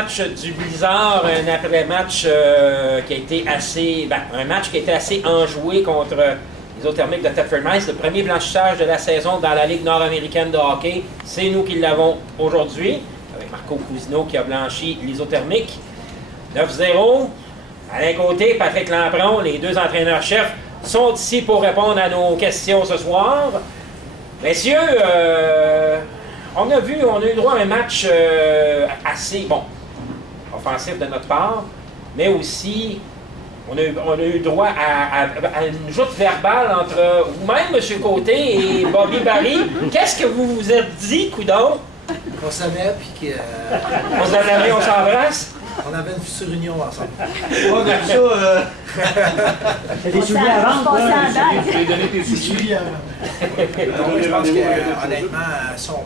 après-match du Blizzard, un après-match qui a été assez... un match qui a été assez enjoué contre les Isothermiques de Thetford Mines. Le premier blanchissage de la saison dans la Ligue nord-américaine de hockey, c'est nous qui l'avons aujourd'hui, avec Marco Cousineau qui a blanchi l'Isothermique. 9-0. Alain Côté, Patrick Lampron, les deux entraîneurs-chefs sont ici pour répondre à nos questions ce soir. Messieurs, on a eu droit à un match assez, offensif de notre part, mais aussi, on a eu droit à une joute verbale entre vous-même, M. Côté, et Bobby Barry. Qu'est-ce que vous vous êtes dit, coudon? On s'aimait, puis On s'en on s'embrasse? On avait une future union ensemble. Ouais, comme ça, t'as des souliers à vendre, tu lui as donné tes souliers. Je pense que, honnêtement, si on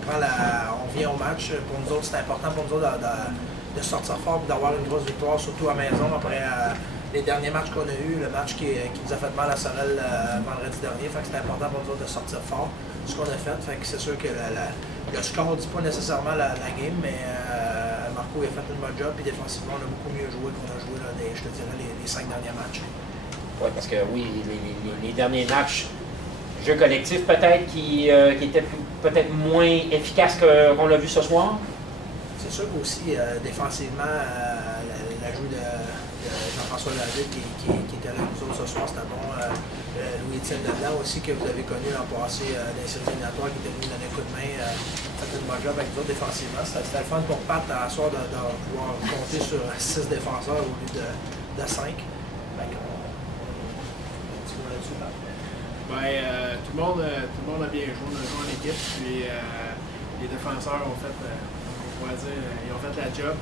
vient au match, pour nous autres, c'est important pour nous autres de sortir fort et d'avoir une grosse victoire, surtout à la maison, après les derniers matchs qu'on a eus, le match qui nous a fait mal à Sorel vendredi dernier. Fait que c'était important pour nous autres de sortir fort, ce qu'on a fait. Fait que c'est sûr que le score ne dit pas nécessairement la game, mais Marco a fait une bonne job, puis défensivement, on a beaucoup mieux joué qu'on a joué là, je te dirais, les 5 derniers matchs. Oui, parce que oui, les derniers matchs, jeu collectif peut-être qui était peut-être moins efficace qu'on l'a vu ce soir. C'est sûr qu'aussi, défensivement, l'ajout de Jean-François David qui était là avec nous autres ce soir, c'était bon. Louis-Étienne Leblanc aussi, que vous avez connu l'an passé dans les séries éliminatoires, qui était venu donner un coup de main, fait une bonne job avec nous autres défensivement. C'était le fun pour Pat à soir de pouvoir compter sur 6 défenseurs au lieu de 5. Tout le monde a bien joué, on a joué en équipe, puis les défenseurs ont fait, on pourrait dire, ils ont fait la job.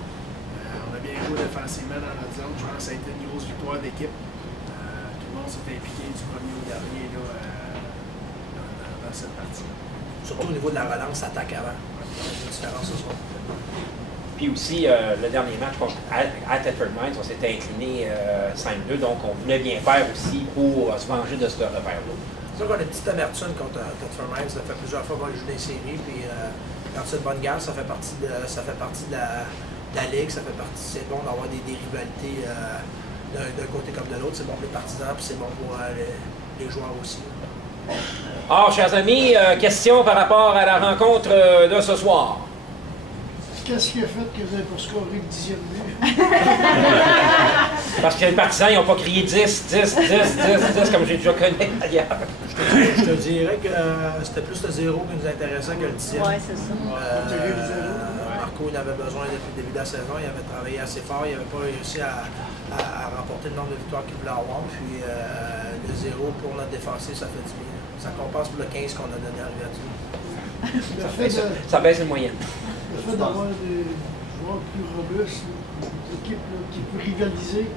On a bien joué défensivement dans notre zone, je pense que ça a été une grosse victoire d'équipe. Tout le monde s'est impliqué du premier au dernier là, dans cette partie. Surtout au niveau de la relance attaque avant. Il y a une différence ce soir. Puis aussi, le dernier match à Thetford Mines, on s'était incliné 5-2, donc on voulait bien faire aussi pour se venger de ce revers-là. C'est sûr qu'on a une petite amertume contre Thetford Mines. Ça fait plusieurs fois qu'on joue des séries, puis quand c'est une bonne guerre, ça fait partie de la ligue, c'est bon d'avoir des rivalités d'un côté comme de l'autre. C'est bon pour les partisans, puis c'est bon pour les joueurs aussi. Alors, chers amis, question par rapport à la rencontre de ce soir. Qu'est-ce qui a fait que vous avez pour scorer le 10e but? Parce que les partisans, ils n'ont pas crié 10, 10, 10, 10, 10, comme j'ai déjà connu ailleurs. Je te dirais que c'était plus le 0 qui nous intéressait que le 10e. Oui, c'est ça. Marco, il avait besoin depuis le début de la saison, il avait travaillé assez fort, il n'avait pas réussi à remporter le nombre de victoires qu'il voulait avoir. Puis le 0 pour notre défensif, ça fait du bien. Ça compense pour le 15 qu'on a donné à Rivière-du-Loup. Ça baisse une moyenne. Le fait d'avoir des joueurs plus robustes, des équipes qui peuvent rivaliser,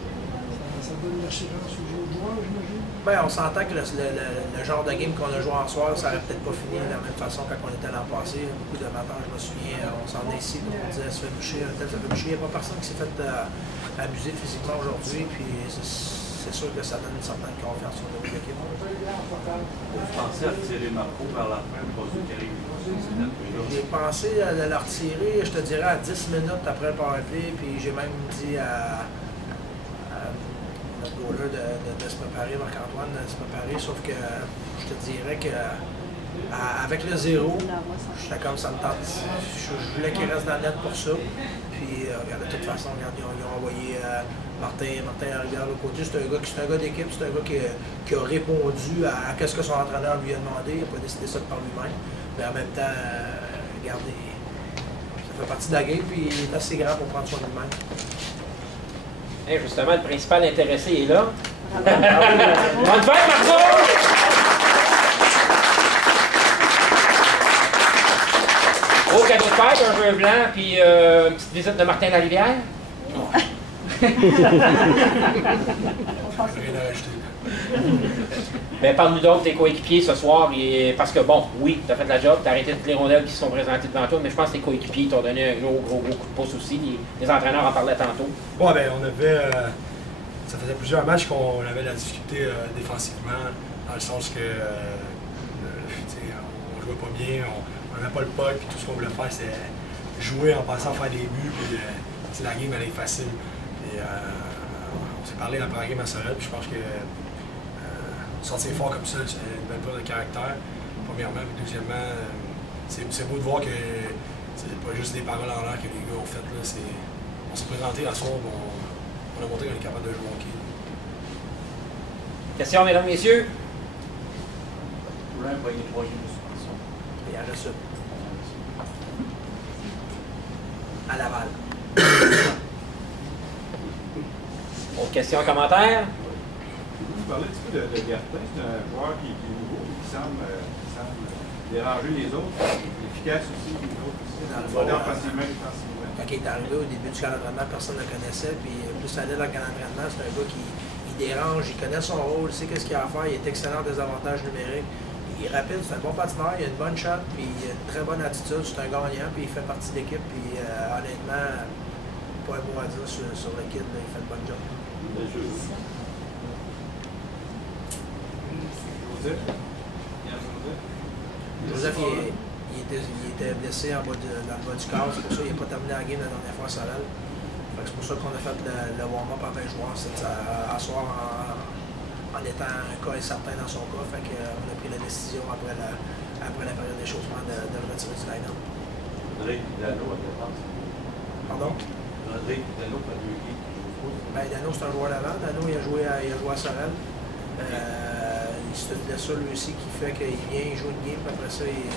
ça donne une assurance aux autres joueurs, j'imagine? Ben, on s'entend que le genre de game qu'on a joué en soir, ça n'aurait peut-être pas fini de la même façon quand on était l'an passé. Beaucoup de matins, je me souviens, on s'en est ici, on disait ça fait boucher, tel, ça fait boucher. Il n'y a pas personne qui s'est fait abuser physiquement aujourd'hui, puis c'est sûr que ça donne une certaine confiance sur notre équipe. Vous pensez à retirer Marco vers la fin, pas qu'il arrive 10 minutes? J'ai pensé à le retirer, je te dirais, à 10 minutes après le powerplay, puis j'ai même dit à notre goaler de se préparer, Marc-Antoine, de se préparer, sauf que je te dirais que avec le 0, j'étais comme ça me tente. Je voulais qu'il reste dans le net pour ça. Puis, de toute façon, regarde, ils ont envoyé Martin à Rivière de l'autre côté. C'est un gars d'équipe, c'est un gars qui a répondu à ce que son entraîneur lui a demandé. Il n'a pas décidé ça par lui-même. Mais en même temps, regardez, ça fait partie de la game, puis il est assez grand pour prendre soin de lui-même. Hey, justement, le principal intéressé est là. Bonne fête, Marco! Au cadeau de fête, un jeu blanc, puis une petite visite de Martin Larivière. Ben, parle-nous donc de tes coéquipiers ce soir, parce que bon, oui, tu as fait la job, tu as arrêté toutes les rondelles qui se sont présentées devant toi, mais je pense que tes coéquipiers t'ont donné un gros coup de pouce aussi. Les entraîneurs en parlaient tantôt. Bon, ben, on avait. Ça faisait plusieurs matchs qu'on avait la difficulté défensivement, dans le sens que on jouait pas bien, on n'avait pas le puck, puis tout ce qu'on voulait faire, c'était jouer en passant à faire des buts, puis la game elle est facile. Et, on s'est parlé après la game à Sorel, puis je pense que sortir fort comme ça, c'est une belle preuve de caractère, premièrement. Puis deuxièmement, c'est beau de voir que c'est pas juste des paroles en l'air que les gars ont faites. Là, on s'est présenté à soir, on a montré qu'on est capable de jouer au hockey. Question, mesdames, messieurs? Pour un poignet de troisième de suspension. Il y en a ça. À Laval. Autre question, commentaire? Vous parlez un petit peu de Gertin, c'est un joueur qui est nouveau, qui semble déranger les autres, efficace aussi, les autres aussi, Dans le volet fond, offensivement et défensivement. Quand il est arrivé au début du camp d'entraînement, personne ne le connaissait. Puis plus ça allait dans le camp d'entraînement, c'est un gars qui dérange, il connaît son rôle, il sait ce qu'il a à faire, il est excellent en désavantages numériques. Il est rapide, c'est un bon patineur, il a une bonne shot, puis il a une très bonne attitude, c'est un gagnant, puis il fait partie de l'équipe. Puis honnêtement, pas un mot à dire sur le kid, là, il fait le bon job. Joseph, il était blessé dans le bas du corps, c'est pour ça qu'il n'a pas terminé la game la dernière fois à Sorel. C'est pour ça qu'on a fait le warm-up en 20 joueurs, c'est à soir en étant un cas incertain dans son cas. Fait qu'on a pris la décision après la période d'échauffement de le retirer du line-up. Pardon? Ben, Dano, c'est un joueur d'avant. Dano, il a joué à Sorel. C'est une blessure lui aussi qui fait qu'il vient, il joue une game, puis après ça, il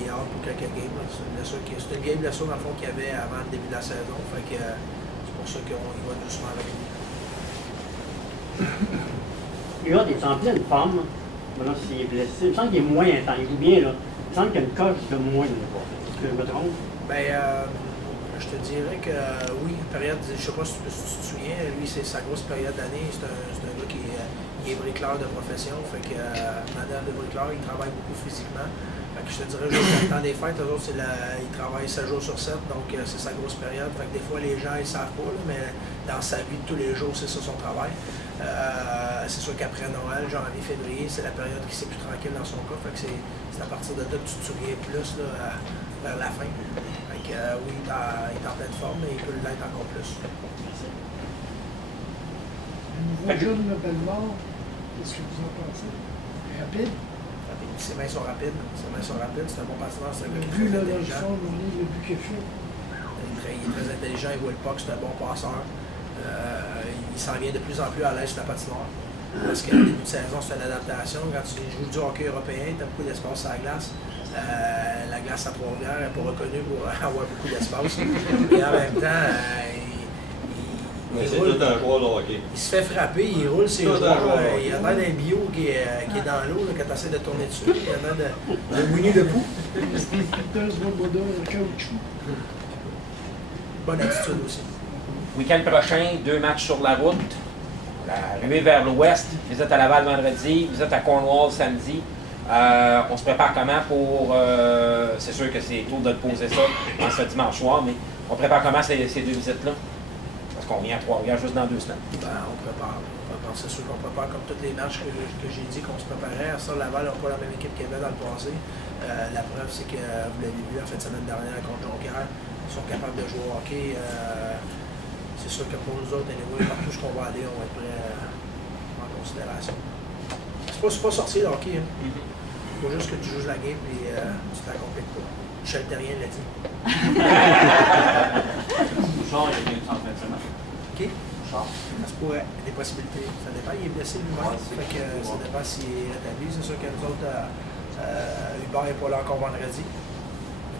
est hors pour quelques games. C'est une vieille blessure dans le fond qu'il y avait avant le début de la saison. Fait que c'est pour ça qu'on y va doucement avec lui. Huard est en pleine forme. Maintenant, s'il est blessé, il me semble qu'il est moins intense. Il joue bien, là. Il me semble qu'il y a une coche de moins. Est-ce que je me trompe? Ben, je te dirais que oui, période, je sais pas si tu te souviens, lui, c'est sa grosse période d'année. C'est un gars qui est bricoleur de profession. Fait que madame de bricoleur, il travaille beaucoup physiquement. Fait que je te dirais, juste le temps des fêtes, eux autres, ils travaillent 7 jours sur 7, donc c'est sa grosse période. Fait que des fois, les gens, ils savent pas, là, mais dans sa vie de tous les jours, c'est ça son travail. C'est sûr qu'après Noël, janvier, février, c'est la période qui c'est plus tranquille dans son cas. Fait que c'est à partir de là que tu te souviens plus là, vers la fin. Fait que oui, il est en pleine forme, mais il peut l'être encore plus. Le nouveau jeune Bellemare, qu'est-ce que vous en pensez? Rapide? Ses mains sont rapides. C'est un bon patineur, c'est un gars qui est Vu très là, dans le intelligent. fond, on est le but qu'il fait. Il est très intelligent, il voit le puck, c'est un bon passeur. Il s'en vient de plus en plus à l'aise sur la patinoire. Parce que le début de saison, c'est une adaptation. Quand tu joues du hockey européen, tu as beaucoup d'espace sur la glace. La glace à Trois-Rivières n'est pas reconnue pour avoir beaucoup d'espace. Et en même temps, c'est tout un joueur de hockey. Il se fait frapper, il roule ses joueurs. Il y a l'air d'un bio qui est dans l'eau quand tu essaies de tourner dessus. Il y a l'air de mouiller debout. Bonne attitude aussi. Week-end prochain, 2 matchs sur la route. Arrivé vers l'ouest, vous êtes à Laval vendredi, vous êtes à Cornwall samedi. On se prépare comment pour... c'est sûr que c'est tôt de te poser ça en ce dimanche soir, mais on prépare comment ces 2 visites-là? Parce qu'on vient à Trois-Rivières juste dans 2 semaines. Ben, on prépare. C'est sûr qu'on prépare comme tous les matchs que j'ai dit qu'on se préparait. À ça, Laval n'a pas la même équipe qu'il y avait dans le passé. La preuve, c'est que vous l'avez vu en fin de semaine dernière contre Jonquière. Ils sont capables de jouer au hockey. C'est sûr que pour nous autres, anyway, partout où on va aller, on va être prêt en considération. C'est pas sorcier le hockey. Hein. Il faut juste que tu joues la game et tu ne t'accomplis pas. Michel Terrien l'a dit. Bouchard, il y a bien en fin de semaine. OK? Bouchard. Ça se pourrait. Des possibilités. Ça dépend. Il est blessé lui-même. Fait que ça dépend s'il est rétabli. C'est sûr que nous autres, Hubert n'est pas là encore vendredi.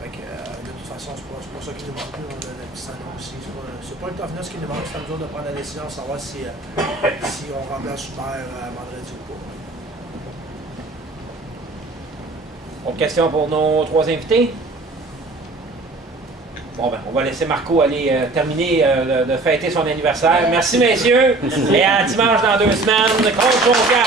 Fait que, de toute façon, c'est pas ça qui nous manque plus, le petit salon aussi. C'est pas le toughness qui nous manque, c'est à nous autres de prendre la décision de savoir si on remplace Hubert vendredi ou pas. Autre question pour nos 3 invités? Bon, ben, on va laisser Marco aller terminer de fêter son anniversaire. Merci, messieurs. Et à dimanche dans 2 semaines contre Jonquière.